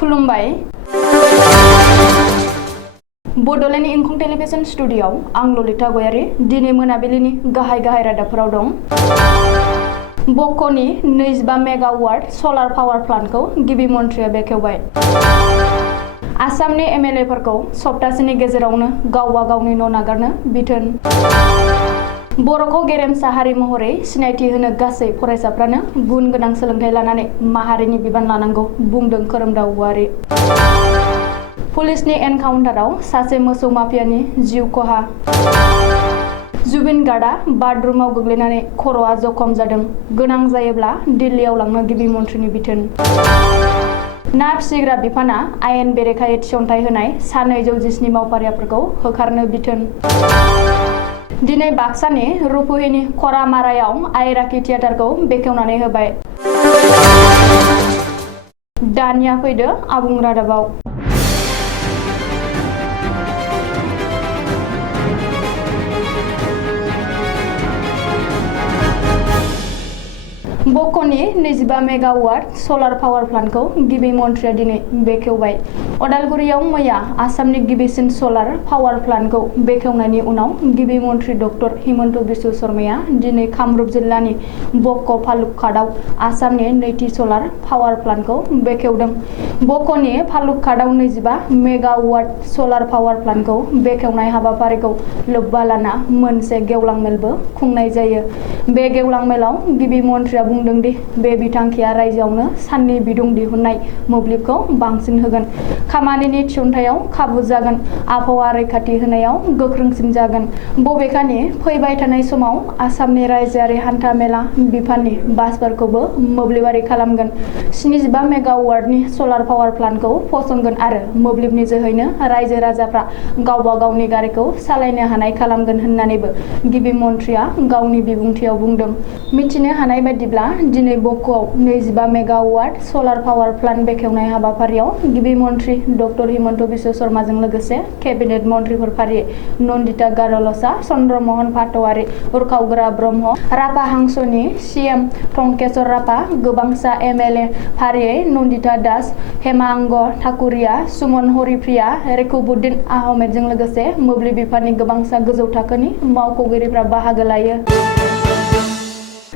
खुलुमबाय बड'लेण्ड इंखं टेलिभिजन स्टुडिय'आव आं ललिता गयारी दिनै मोनाबिलिनि गाहाय रादाबफोराव दं। बक'नि 25 मेगावाट सलार पावार प्लान्टखौ गिबि मन्थ्रिया बेखेवबाय। आसामनि एमएलएफोरखौ सप्तासेनि गेजेरावनो गावबा गावनि न' नागारनो बिथोन। बर'खौ गेरेमसा हारि महरै सिनायथि होनो गासै फरायसाफ्रानो गुन गोनां सोलोंथाइ लानानै माहारिनि बिबान लानांगौ बुंदों खोरोमदाव औवारी। पुलिसनि एनकाउन्टाराव सासे मोसौ माफियानि जिउ खहा। जुबिन गार्डआ बाथरुमाव गोग्लैनानै खर'आ जखम जादों। गोनां जायोब्ला दिल्लीयाव लांनो गिबि मन्थ्रिनि बिथोन। ना फिसिग्रा बिफाना आयेन बेरेखायै थिसनथाइ होनाय सा 217 मावफारियाफोरखौ होखारनो बिथोन। दिनै बाक्सानि रुपहिनि खरामारायाव आइराखि थियेटारखौ बेखेवनानै होबाय। दानिया फैदो आबुं रादाबाव। बक'नि 25 मेगावाट सलार पावार प्लान्टखौ गिबि मन्थ्रिया दिनै बेखेवबाय। अदालगुरियाव मैया आसामनि गिबिसिन सलार पावार प्लान्टखौ बेखेवनायनि उनाव गिबि मन्थ्रि डक्टर हिमन्त बिश्व शर्माया दिनै कामरुप जिल्लानि बक' फालुकाटआव आसामनि नैथि सलार पावार प्लान्टखौ बेखेवदों। बक'नि फालुकाटआव 25 मेगावाट सलार पावार प्लान्टखौ बेखेवनाय हाबाफारिखौ लोब्बा लाना मोनसे गेवलां मेलबो खुंनाय जायो। बे गेवलां मेलाव गिबि मन्थ्रिया बुंदों दि बे बिथांखिया रायजोआवनो साननि बिदुं दिहुननाय मोब्लिबखौ बांसिन होगोन, खामानिनि थिसनथायाव खाबु जागोन, आबहावा रैखाथि होनायाव गोख्रोंसिन जागोन। बबेखानि फैबाय थानाय समाव आसामनि रायजोआरि हान्था मेला बिफाननि बासफोरखौबो मोब्लिबारि खालामगोन, 75 मेगावाटनि सलार पावार प्लान्टखौ फसंगोन आरो मोब्लिबनि जोहैनो रायजो राजाफ्रा गावबा गावनि गारिखौ सालायनो हानाय खालामगोन होननानैबो गिबि मन्थ्रिया गावनि बिबुंथियाव बुंदों। मिथिनो हानाय बायदिब्ला दिनै बक'आव 25 मेगावाट सलार पावार प्लान्ट बेखेवनाय हाबाफारियाव गिबि मन्थ्रि डक्टर हिमन्त बिश्व शर्माजों लोगोसे केबिनेट मन्थ्रिफोर फारियै नन्दिता गार'लसा, चन्द्रमहन पाटवारी, उरखावगोरा ब्रह्म, राभा हांसोनि सिएम टंकेश्वर राभा, गोबांसा एमएलए फारियै नन्दिता दास, हेमांग ठाकुरिया, सुमन हरिप्रिया, रेकुबुद्दिन आहमेदजों लोगोसे मोब्लिब बिफाननि गोबांसा गोजौ थाखोनि मावख'गिरिफ्रा बाहागो लायो।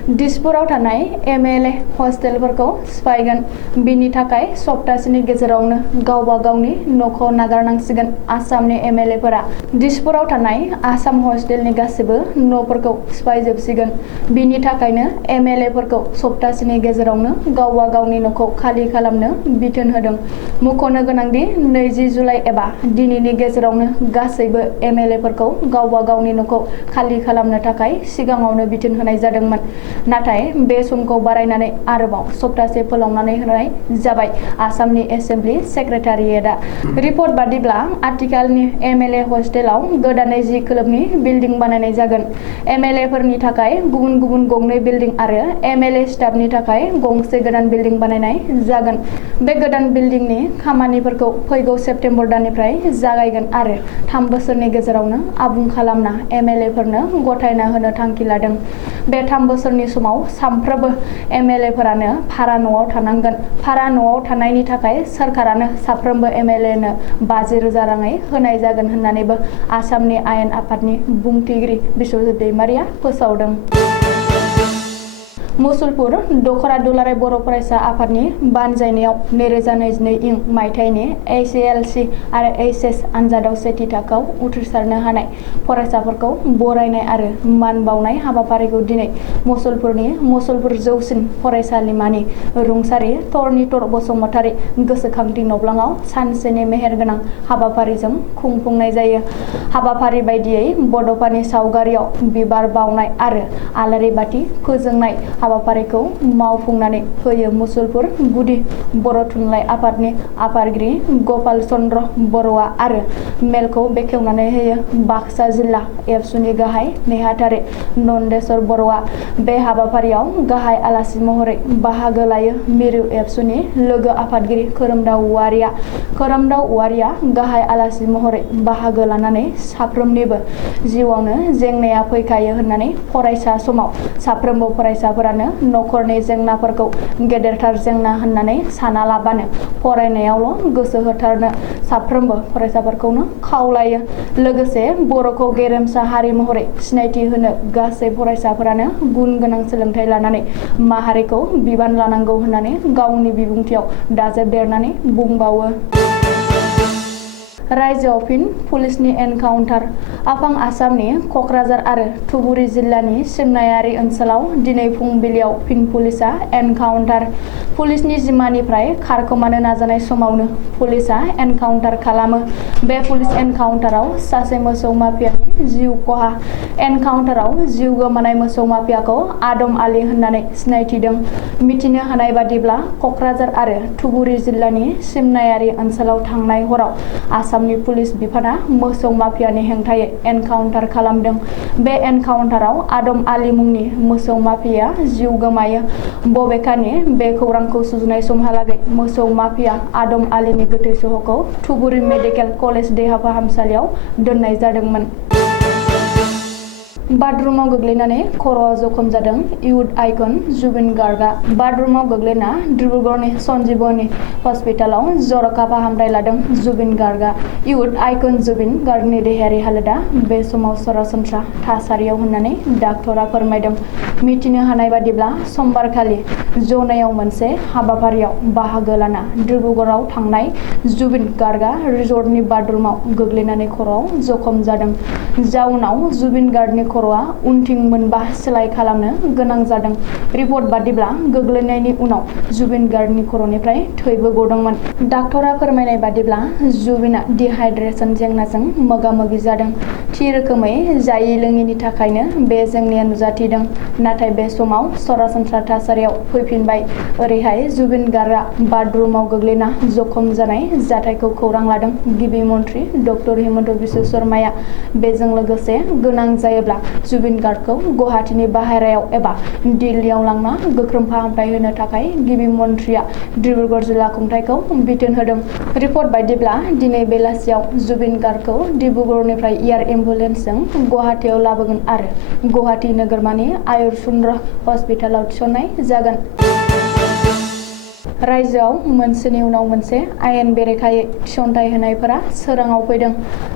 दिसपुराव थानाय एमएलए हस्टेलफोरखौ सिफायगोन, बिनि थाखाय सप्तासेनि गेजेरावनो गावबा गावनि न'खौ नागारनांसिगोन। आसामनि एमएलएफोरा दिसपुराव थानाय आसाम हस्टेलनि गासिबो न'फोरखौ सिफायजोबसिगोन। बिनि थाखायनो एमएलएफोरखौ सप्तासेनि गेजेरावनो गावबा गावनि न'खौ खालि खालामनो बिथोन होदों। मख'नो गोनांदि 20 जुलाइ एबा दिनैनि गेजेरावनो गासैबो एमएलएफोरखौ गावबा गावनि न'खौ खालि खालामनो थाखाय सिगाङावनो बिथोन होनाय जादोंमोन। नाथाय बे समखौ बारायनानै आरोबाव सप्तासे फोलावनानै होनाय जाबाय आसामनि एसेम्बलि सेक्रेटारियेटआ। रिपर्ट बादिब्ला आथिखालनि एमएलए हस्टेलाव गोदानै 10 खोलोबनि बिल्डिं बानायनाय जागोन। एमएलएफोरनि थाखाय गुबुन गुबुन गंनै बिल्डिं आरो एमएलए स्टाफनि थाखाय गंसे गोदान बिल्डिं बानायनाय जागोन। बे गोदान बिल्डिंनि खामानिफोरखौ फैगौ सेप्तेम्बर दाननिफ्राय जागायगोन आरो 3 बोसोरनि गेजेरावनो आबुं खालामना एमएलएफोरनो गथायना होनो थांखि लादों। बे 3 बोसोरनि समाव साफ्रोमबो एमएलएफोरानो भारा न'आव थानांगोन। भारा न'आव थानायनि थाखाय सोरखारानो साफ्रोमबो एमएलएनो 50,000 राङै होनाय जागोन होननानैबो आसामनि आयेन आफादनि बुंथिगिरि बिश्वजित दैमारिया फोसावदों। मुसलपुर दख'रा दुलाराय बर' फरायसा आफादनि बानजायनायाव 2022 इं मायथाइनि एसएसएलसि आरो एइचएस आनजादाव सेथि थाखोआव उथ्रिसारनो हानाय फरायसाफोरखौ बरायनाय आरो मान बावनाय हाबाफारिखौ दिनै मुसलपुरनि मुसलपुर जौसिन फरायसालिमानि रुंसारि धरनिधर बसुमतारी गोसोखांथि न'ब्लाङाव सानसेनि मेहेरगोनां हाबाफारिजों खुंफुंनाय जायो। हाबाफारि बायदियै बड'फानि सावगारियाव बिबार बावनाय आरो आलारि बाथि फोजोंनाय हाबाफारिखौ मावफुंनानै होयो मुसलपुर गुदि बर' थुनलाइ आफादनि आफादगिरि गपाल चन्द्र बर'आ आरो मेलखौ बेखेवनानै होयो बाक्सा जिल्ला एबसुनि गाहाय नेहाथारि नन्देस्वर बर'आ। बे हाबाफारियाव गाहाय आलासि महरै बाहागो लायो मिरु एबसुनि लोगो आफादगिरि खोरोमदाव औवारीआ। खोरोमदाव औवारीआ गाहाय आलासि महरै बाहागो लानानै साफ्रोमनिबो जिउआवनो जेंनाया फैखायो होननानै फरायसा समाव साफ्रोमबो फरायसाफोरानो फरायसाफोरानो नखरनि जेंनाफोरखौ गेदेरथार जेंना होननानै सानालाबानो फरायनायावल' गोसो होथारनो साफ्रोमबो फरायसाफोरखौनो खावलायो। लोगोसे बर'खौ गेरेमसा हारि महरै सिनायथि होनो गासै फरायसाफोरानो गुन गोनां सोलोंथाइ लानानै माहारिखौ बिबान लानांगौ होननानै गावनि बिबुंथियाव दाजाबदेरनानै बुंबावो। रायजोआव फिन पुलिसनि एनकाउन्टार आफां आसामनि कक्राझार आरो धुबुरी जिल्लानि सिमनायारि ओनसोलाव दिनै फुंबिलियाव फिन पुलिसआ एनकाउन्टार पुलिसनि जिम्मानिफ्राय खारखोमानो नाजानाय समावनो पुलिसआ एनकाउन्टार खालामो। बे पुलिस एनकाउन्टाराव सासे मोसौ माफियानि जिउ खहा एनकाउन्टाराव जिउ गोमानाय मोसौ माफियाखौ आदम आली होननानै सिनायथिदों। मिथिनो हानाय बादिब्ला कक्राझार आरो धुबुरी जिल्लानि सिमनायारि ओनसोलाव थांनाय हराव आसामनि पुलिस बिफाना मोसौ माफियानि हेंथायै एनकाउन्टार खालामदों। बे एनकाउन्टाराव आदम आली मुंनि मोसौ माफिया जिउ गोमायो। बबेखानि बे खौरांखौ सुजुनाय समहालागै मोसौ माफिया आदम आलीनि गोथै सह'खौ धुबुरी मेडिकेल कलेज देहा फाहामसालियाव दोननाय जादोंमोन। बाथरुमाव गोग्लैनानै खर'आव जखम जादों इयुथ आइकन जुबिन गार्गआ बाथरुमाव गोग्लैना डिब्रुगड़नि सन्जीवनी हस्पिटालाव जर'खा फाहामथाय लादों जुबिन गार्गआ। इयुथ आइकन जुबिन गार्गनि देहायारि हालोदा बे समाव सरासनस्रा थासारियाव होननानै डाक्टरा फोरमायदों। मिथिनो हानाय बादिब्ला समबारखालि जौनायाव मोनसे हाबाफारियाव बाहागो लाना डिब्रुगड़आव थांनाय जुबिन गार्गआ रिजर्टनि बाथरुमाव गोग्लैनानै खर'आव जखम जादों। जाउनाव जुबिन गार्गनि खर'आ उनथिं मोनबा सोलाय खालामनो गोनां जादों। रिपर्ट बादिब्ला गोग्लैनायनि उनाव जुबिन गार्गनि खर'निफ्राय थैबो गदोंमोन। डाक्टरा फोरमायनाय बादिब्ला जुबिना डिहाइड्रेशन जेंनाजों मोगा-मोगि जादों। थि रोखोमै जायै लोङैनि थाखायनो बे जेंनाया नुजाथिदों। नाथाय बे समाव सरासनस्रा थासारियाव फैफिनबाय। ओरैहाय जुबिन गार्गआ बाथरुमाव गोग्लैना जखम जानाय जाथायखौ खौरां लादों गिबि मन्थ्रि डक्टर हिमन्त बिश्व शर्माया। बेजों लोगोसे गोनां जायोब्ला जुबिन गार्गखौ गुवाहाटीनि बाहेरायाव एबा दिल्लीयाव लांना गोख्रों फाहामथाय होनो थाखाय गिबि मन्थ्रिया डिब्रुगड़ जिल्ला खुंथायखौ बिथोन होदों। रिपर्ट बादिब्ला दिनै बेलासियाव जुबिन गार्गखौ डिब्रुगड़निफ्राय एयार एम्बुलेन्सजों गुवाहाटीयाव लाबोगोन आरो गुवाहाटी नोगोरमानि आयुर सुन्द्र हस्पिटालाव थिसननाय जागोन। रायजोआव मोनसेनि उनाव मोनसे आयेन बेरेखायै थिसनथाइ होनायफोरा सोराङाव फैदों।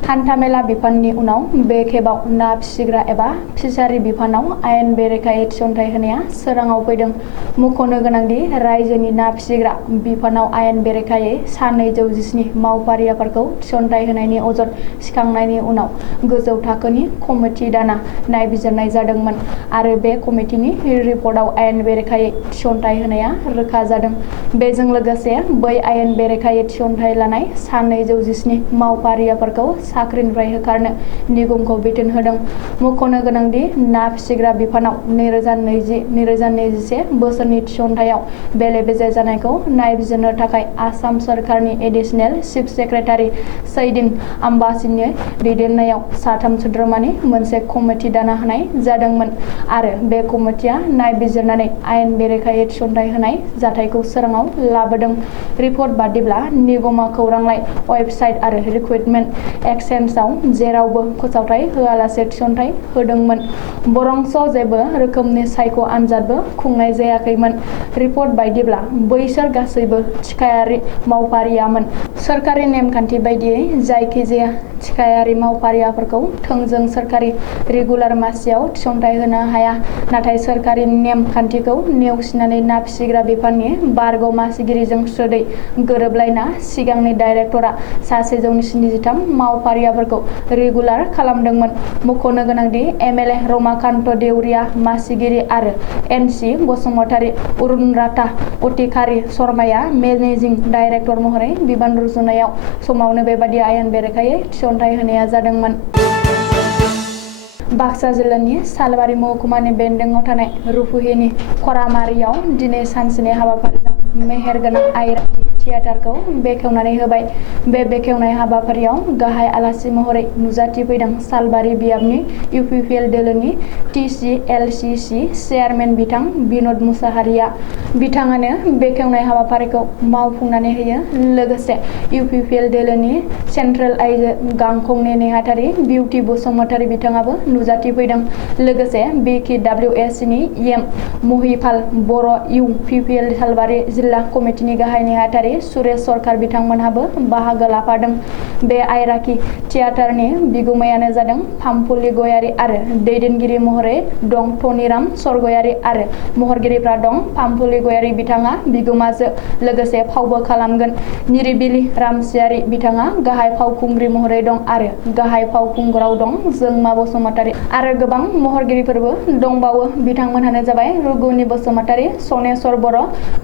हान्थामेला बिफाननि उनाव बे खेबाव ना फिसिग्रा एबा फिसारि बिफानाव आयेन बेरेखायै थिसनथाइ होनाया सोराङाव फैदों। मख'नो गोनांदि रायजोनि ना फिसिग्रा बिफानाव आयेन बेरेखायै सा 217 मावफारियाफोरखौ थिसनथाइ होनायनि अजद सिखांनायनि उनाव गोजौ थाखोनि कमिटि दाना नायबिजिरनाय जादोंमोन आरो बे कमिटिनि रिपर्टआव आयेन बेरेखायै थिसनथाइ होनाया रोखा जादों। बेजों लोगोसे बै आयेन बेरेखायै थिसनथाइ लानाय सा 217 मावफारियाफोरखौ साख्रिनिफ्राय होखारनो निगमखौ बिथोन होदों। मख'नो गोनांदि ना फिसिग्रा बिफानाव 2020-2021 बोसोरनि थिसनथाइयाव बेले-बेजे जानायखौ नायबिजिरनो थाखाय आसाम सोरखारनि एडिशनेल चिफ सेक्रेटारि सैदिन आम्बासीनि दैदेननायाव 3 सोद्रोमानि मोनसे कमिटि दाना होनाय जादोंमोन आरो बे कमिटिया नायबिजिरनानै आयेन बेरेखायै थिसनथाइ होनाय जाथायखौ सोराङाव लाबोदों। रिपर्ट बादिब्ला निगमआ खौरांलाइ वेबसाइट आरो रिक्रुटमेन्ट एक्सचेन्जआव जेरावबो फोसावथाय होआलासे थिसनथाइ होदोंमोन। बरंस जेबो रोखोमनि सायख' आनजादबो खुंनाय जायाखैमोन। रिपर्ट बायदिब्ला बैसोर गासैबो थिखायारि मावफारियामोन। सोरखारि नेमखान्थि बायदियै जायखिजाया थिखायारि मावफारियाफोरखौ थोंजों सोरखारि रेगुलार मासियाव थिसनथाइ होनो हाया। नाथाय सोरखारि नेम खान्थिखौ नेवसिनानै ना फिसिग्रा बिफाननि बारग' मासिगिरिजों स्रोदै गोरोबलायना सिगांनि डाइरेक्टरा सा 173 मावफारियाफोरखौ रेगुलार खालामदोंमोन। मख'नो गोनांदि एमएलए रमाकान्त देउरिया मासिगिरि आरो एनसि बसुमतारी, अरुणराधा अतिखारी शर्माया मेनेजिं डाइरेक्टर महरै बिबान रुजुनायाव समावनो बेबादि आयेन बेरेखायै थिसनथाइ होनाया जादोंमोन। बाक्सा जिल्लानि सालबारि महकुमानि बेन्दोङाव थानाय रुपुहिनि खरामारियाव दिनै सानसेनि हाबाफारिजों मेहेरगोनां आइ राखि थियेटारखौ बेखेवनानै होबाय। बे बेखेवनाय हाबाफारियाव गाहाय आलासि महरै नुजाथिफैदों सालबारि बियाबनि इउपिपिएल दोलोनि TCLCC चेयारमेन बिथां बिन'द मुसाहारिया। बिथाङानो बेखेवनाय हाबाफारिखौ मावफुंनानै होयो। लोगोसे इउपिपिएल दोलोनि सेन्ट्रेल आइजो गांखंनि नेहाथारि बिउटि बसुमतारी बिथाङाबो नुजाथिफैदों। लोगोसे BKWSनि एम महिपाल बर', इउपिपिएल सालबारि जिल्ला कमिटिनि गाहाय नेहाथारि सुरेश सरखार बिथांमोनहाबो बाहागो लाफादों। बे आइराखि थियेटारनि बिगुमायानो जादों फामफुलि गयारी आरो दैदेनगिरि महरै दं धनिराम सरगयारी आरो महरगिरिफ्रा दं फामफुलि गयारी बिथाङा बिगुमाजो लोगोसे फावबो खालामगोन। निरिबिलि रामसियारि बिथाङा गाहाय फावखुंग्रि महरै दं आरो गाहाय फावखुंगुराव दं जोंमा बसुमतारी आरो गोबां महरगिरिफोरबो दंबावो। बिथांमोनहानो जाबाय रुगुनि बसुमतारी, सनेस्वर बर',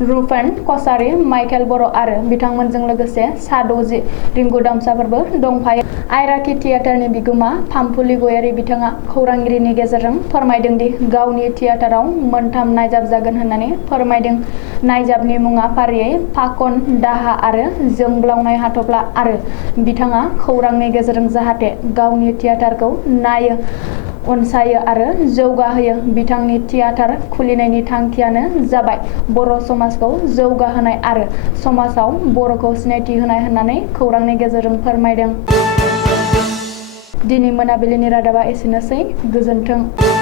रुपेन कछारी, माइकेल बर' आरो बिथांमोनजों लोगोसे सा 60 रिंगु दावसाफोरबो दंफायो। आइराखि थियेटारनि बिगुमा फामफुलि गयारी बिथाङा खौरांगिरिनि गेजेरजों फोरमायदों दि गावनि थियेटाराव मोनथाम नायजाब जागोन होननानै फोरमायदों। नायजाबनि मुङा फारियै फाखन, दाहा आरो जोंब्लावनाय हाथफ्ला आरो बिथाङा खौरांनि गेजेरजों जाहाथे गावनि थियेटारखौ नायो, अनसायो आरो जौगाहोयो। बिथांनि थियेटार खुलिनायनि थांखियानो जाबाय बर' समाजखौ जौगाहोनाय आरो समाजाव बर'खौ सिनायथि होनाय होननानै खौरांनि गेजेरजों फोरमायदों। दिनै मोनाबिलिनि रादाबा एसेनोसै। गोजोन्थों।